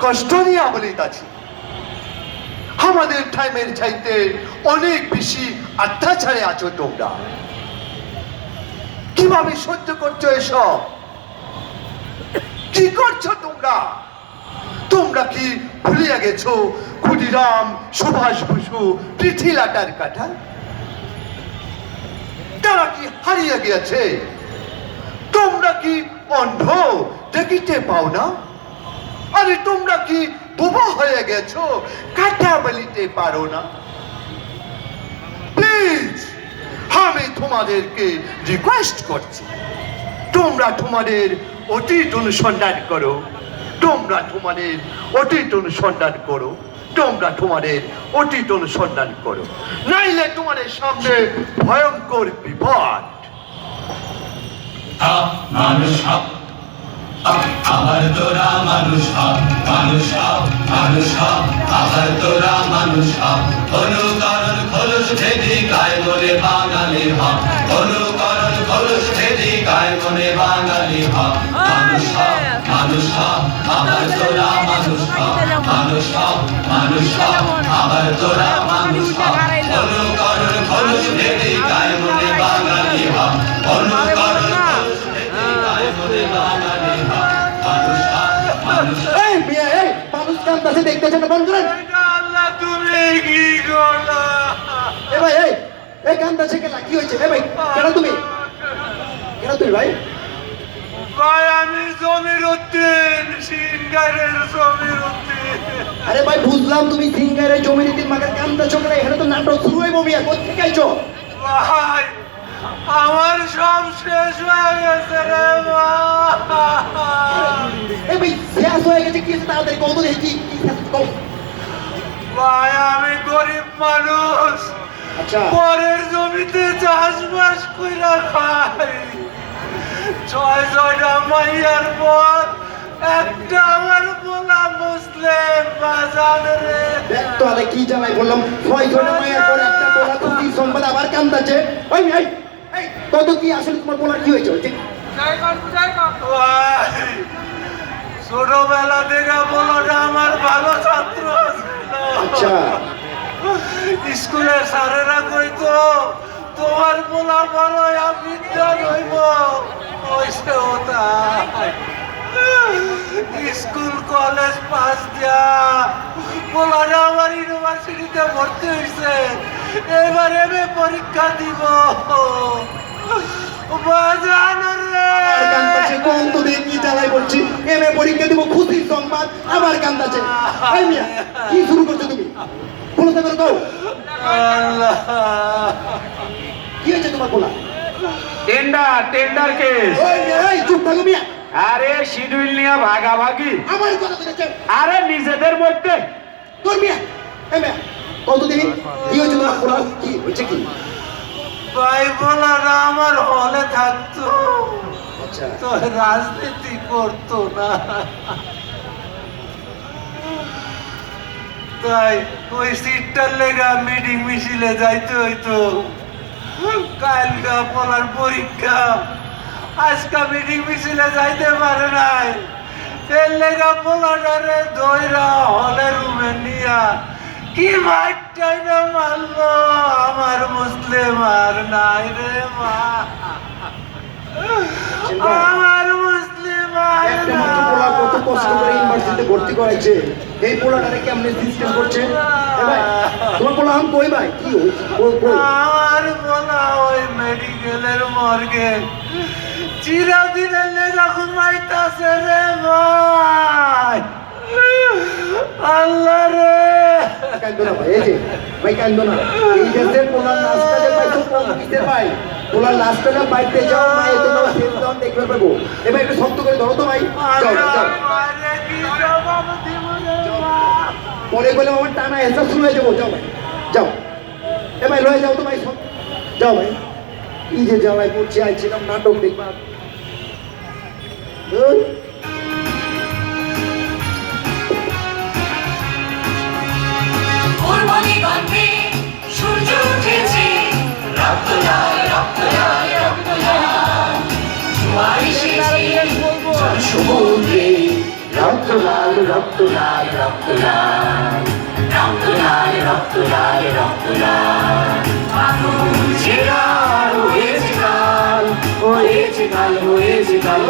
কষ্ট নিয়ে বলিত আছি। আমাদের টাইমের চাইতে অনেক বেশি অত্যাচারে আছো তোমরা। কীভাবে সহ্য করছ এসব? কি করছ তোমরা? তোমরা কি ভুলিয়া গেছো ক্ষুদিরাম, সুভাষ বসু পৃথিলাটার কাঠা তারা কি হারিয়ে গিয়েছে? তোমরা কি অন্ধ দেখিতে পাও না? আরে তোমরা কি বোবা হয়ে গেছো? কাটা বলিতে পারো না। প্লিজ আমি তোমাদেরকে রিকোয়েস্ট করছি। তোমরা তোমাদের অতীত অনুসন্ধান করো। তোমরা তোমাদের অতীত অনুসন্ধান করো। তোমরা তোমাদের অতীত অনুসন্ধান করো। নাইলে তোমাদের সামনে ভয়ঙ্কর বিপদ। আবার তোরা মানুষ হা, মানুষ হা, মানুষ হা, আবার তোরা মানুষ হা। অনুকরণ খোলস ভেদি গায় মনে বাঙালি হা অনুকরণ খোলস ভেদি গায় মনে বাঙালি হা মানুষ হা মানুষ হা আবার তোরা মানুষ হা মানুষ হা মানুষ হা আবার তোরা মানুষ হা কান্দাছে দেখতেছেন বন্ধ করেন। জমির উদ্দিন সিঙ্গারের জমির উদ্দিন আরে ভাই, বুঝলাম তুমি সিঙ্গারে জমি নীতির মাগের কান্দাছো কেন এখানে তো নাটক শুরু আমার সব শেষ হয়ে গেছে রে। কি হয়েছে তাড়াতাড়ি কত দেখি কি কি। ভাই আমি গরিব মানুষ। আচ্ছা। পরের জমিতে চাষবাস কইরা খাই। ছয় ছয়টা মাইয়ার পর একটা আমার বলা মুসলিম বাজার রে। দেখ তো আরে কি জানাই বললাম? ছয় ছয় মায়ের পর একটা বলা খুশি সংবাদ আবার কান্দাছে ওই এই কত কি আসলে তোমার বলার কি হয়েছে? ঠিক ভাই, ছোটবেলা থেকে বলোটা আমার ভালো ছাত্র আচ্ছা। স্কুলের স্যারেরা কইতো তোমার বলা বলো বিদ্যা রইব। ওইসে ওটা স্কুল কলেজ পাস দিয়া বলাটা আমার ইউনিভার্সিটিতে ভর্তি হয়েছে এবার এমএ পরীক্ষা দিব। বাজান কান্দাছে কোন তো জ্বালাই বলছি এম এ পরীক্ষা দিব খুশির সংবাদ আবার কান্দাছে। এই মিয়া কি শুরু করছ তুমি? বলো তো কও কি হয়েছে তোমার বলা টেন্ডার টেন্ডার কেস। ওই এই চুপ থাকো মিয়া। আরে শিডিউল নিয়ে ভাগাভাগি। আমার কথা বলেছে আরে নিজেদের মধ্যে। তোর মিয়া এই মিয়া কত কি হয়েছে তোমার বলা কি হয়েছে কি? ভাই বলাটা আমার হলে থাকতো। আচ্ছা। রাজনীতি করতো না। তাই ওই সিটটার লেগা মিটিং মিছিলে যাইতে হইতো। কালকা পড়ার পরীক্ষা। আজকা মিটিং মিছিলে যাইতে পারে নাই। এর লেগা পোলাটারে দইরা হলে রুমে নিয়া কি মাইটাই না মারলো? আমার মুসলিম আর নাই রে। আমার মুসলিম আর একটা মাত্র পোলা কত কষ্ট করে ইউনিভার্সিটিতে ভর্তি করাইছে। এই পোলাটারে কেমনে সিস্টেম করছে? তোমার পোলা আম কই ভাই? কি হয়েছে কই কই? আমার বলা ওই মেডিকেলের মর্গে। চিরদিনের লেগা ঘুমাইতাছে রে ভাই। আল্লাহ রে। কান্দো না ভাই এই যে ভাই কান্দো না। এই দেশের পোলার লাশটা যে পাইছো পোলার পাইতে যাও ভাই এত দেখবে পাবো এবার একটু শক্ত করে ধরো তো ভাই? পরে বলে আমার টানা এসব শুরু হয়ে যাব। যাও ভাই, যাও। এ ভাই রয়ে যাও তো ভাই যাও ভাই। এই যে জ্বালায় পড়ছে আইছিলাম নাটক দেখবা ধুর। রক্ত লাল রক্ত লাল রক্ত লাল রক্ত লাল রক্ত লাল রক্ত লাল হয়েছে কাল হয়েছে কাল হয়েছে কাল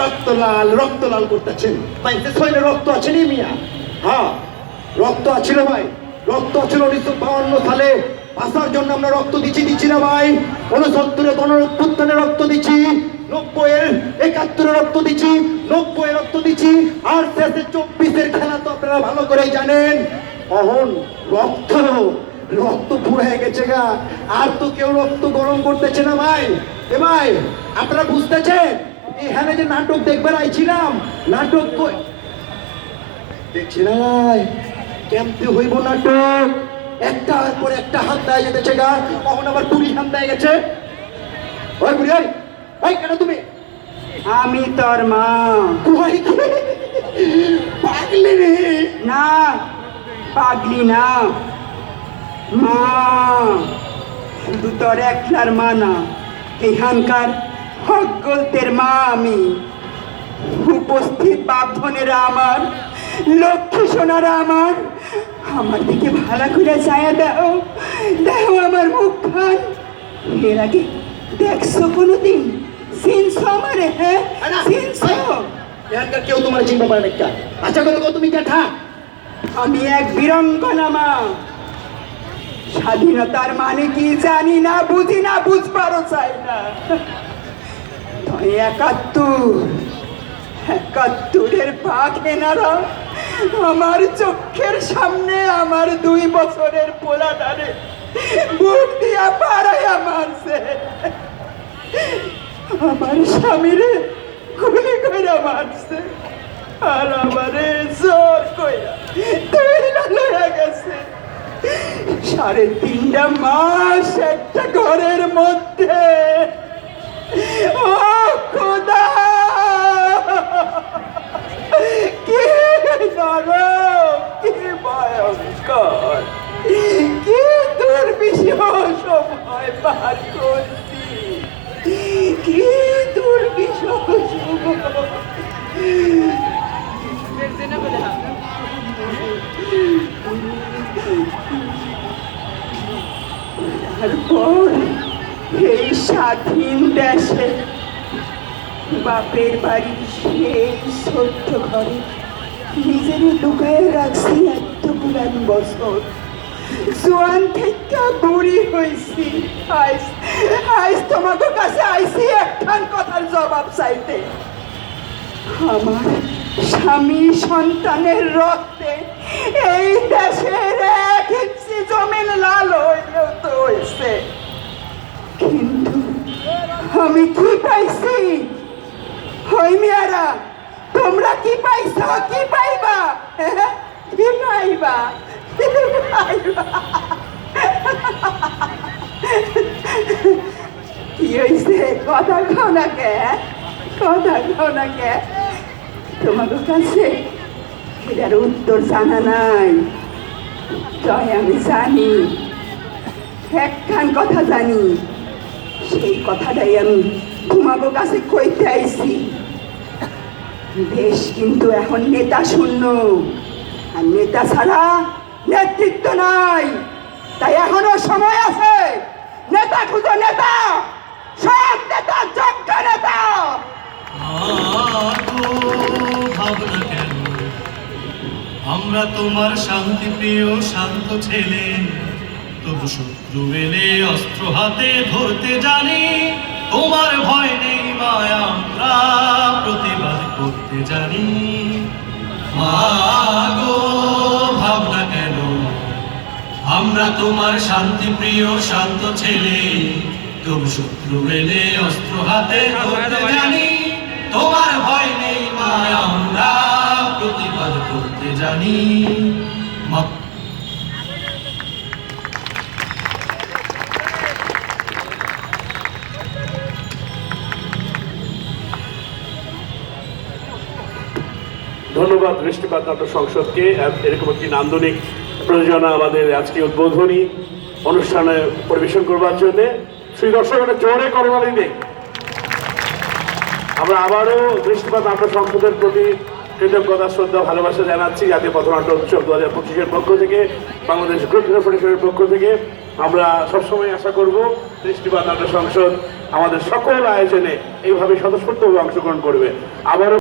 রক্ত লাল রক্ত লাল করতেছেন। ভাই শরীরে রক্ত আছে নি মিয়া? হ্যাঁ রক্ত আছিল ভাই। রক্ত আছিল উনিশশো বাউন্ন সালে। ভাষার জন্য আমরা রক্ত দিচ্ছি দিচ্ছি না ভাই। উনসত্তরে গণ অভ্যুত্থানে রক্ত দিচ্ছি, নব্বইয়ের একাত্তরে রক্ত দিচ্ছি নব্বই রক্ত দিচ্ছি, আর শেষে চব্বিশের খেলা তো আপনারা ভালো করে জানেন। অহন, রক্ত রক্ত পুড়ে গেছে গা। আর তো কেউ রক্ত গরম করতেছে না ভাই। এ ভাই, আপনারা বুঝতেছেন? এখানে যে নাটক দেখবার আইছিলাম, নাটক দেখছি না কেমতে হইব নাটক। একটার পর একটা হাত দেয় যেতেছে গা কখন আবার পুরি হাত দেয় গেছে? ওই বুড়ি ওই ওই কেন তুমি? আমি তোর মা। কই কি? পাগলি রে। না পাগলি না। মা শুধু তোর একলার মা না এখানকার হকগলতের মা আমি। উপস্থিত বাপ ধনেরা আমার লক্ষ্মী সোনারা আমার। আমার দিকে ভালো করে চায়া দাও। দেখো আমার মুখখান। এর আগে দেখছ কোনোদিন? চিনছো আমারে হ্যাঁ? চিনছো? এখানকার কেউ তোমার চিনতে পারে না। আচ্ছা করে তুমি কেঠা আমি এক বীরঙ্গনা মা। স্বাধীনতার মানে কি জানি না বুঝি না বুঝবারও চাই না। একাত্তর। একাত্তরের পাক এনারা আমার চোখের সামনে আমার দুই বছরের পোলা পোলাটারে বুক দিয়া পাড়াইয়া মারছে। আমার স্বামীরে গুলি কইরা মারছে আর আমারে জোর কইরা গেছে। সাড়ে তিনটা মাস একটা ঘরের মধ্যে। তারপর এই স্বাধীন দেশে বাপের বাড়ির সেই ছোট্ট ঘরে নিজের লুকায় রাখছি এত পুরান বছর জোয়ান থেকে বুড়ি হয়েছি। আইস আইস তোমাদের কাছে আইসি একখান কথার জবাব চাইতে। আমার স্বামী সন্তানের রক্তে এই দেশের এক ইঞ্চি জমিন লাল হইলেও তো হয়েছে। কিন্তু আমি কি পাইছি? হই মিয়ারা, তোমরা কি পাইছ? কি পাইবা? কি পাইবা? কি কথা খাও না কে? কথা খাও না কে তোমাদের কাছে। এটার উত্তর জানা নাই। জয়, আমি জানি। একখান কথা জানি। সেই কথাটাই আমি তোমাদের কাছে কইতে আইছি। দেশ কিন্তু এখন নেতা শূন্য। আর নেতা ছাড়া নেতৃত্ব নাই। তাই এখনও সময় আছে। নেতা খুঁজো, নেতা! সব নেতা, যোগ্য নেতা! আমরা তোমার শান্তি প্রিয়, শান্ত ছেলে। তবু শত্রু এলে অস্ত্র হাতে ধরতে জানি। তোমার ভয় নেই মায়া, আমরা প্রতিবাদ করতে জানি। আগো আমরা তোমার শান্তি প্রিয় শান্ত ছেলে। তবু শত্রু এলে অস্ত্র হাতে জানি। তোমার ভয় নেই আমরা প্রতিবাদ করতে জানি। ধন্যবাদ দৃষ্টিপাত নাটক সংসদকে। এরকম একটি নান্দনিক প্রযোজনা আমাদের আজকে উদ্বোধনী অনুষ্ঠানে পরিবেশন করবার জন্য শ্রী দর্শক একটা জোরে করবালি দেয় আমরা আবারও দৃষ্টিপাত আমরা সংসদের প্রতি কৃতজ্ঞতা, শ্রদ্ধা, ভালোবাসা জানাচ্ছি জাতীয় পথনাট্য উৎসব দু হাজার পঁচিশের পক্ষ থেকে, বাংলাদেশ গ্রুপ ফেডারেশনের পক্ষ থেকে। আমরা সবসময় আশা করব দৃষ্টিপাত নাট্য সংসদ, আমাদের সকল আয়োজনে এইভাবে স্বতঃস্ফূর্তভাবে অংশগ্রহণ করবে। আবারও